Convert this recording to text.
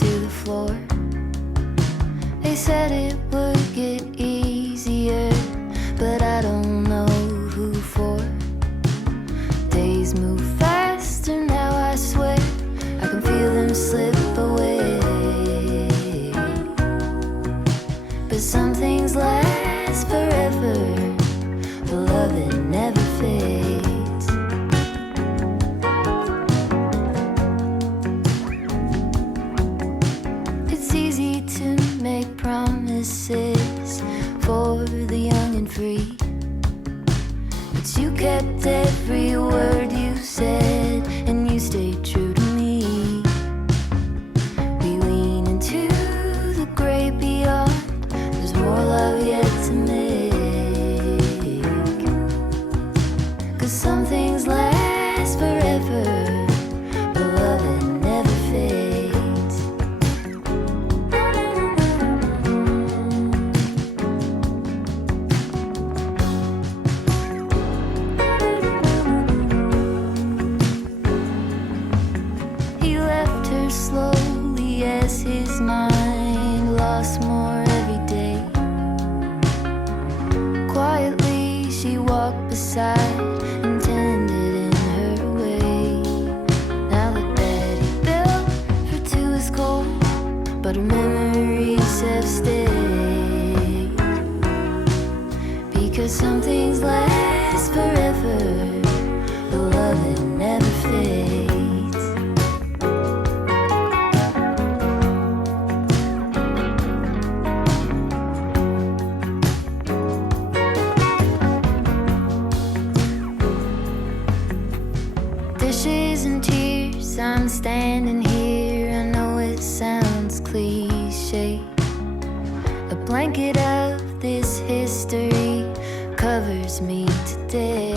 to the floor. They said it would get easier, but I don't know who for. Days move faster now, I swear. I can feel them slip away. But some things last forever. The love it never fades. It's easy to make promises for the young and free, but you kept every word you said, and you stayed true to me. We lean into the great beyond. There's more love yet to make. 'Cause some things last forever, but love it never fades. He left her slowly as his mind lost more every day. Quietly she walked beside and tended in her way. Now the bed he built for two is cold, but her memories have stayed. Because some things last forever, the love it never fades. Dishes and tears, I'm standing here. I know it sounds cliche. A blanket of this history covers me today.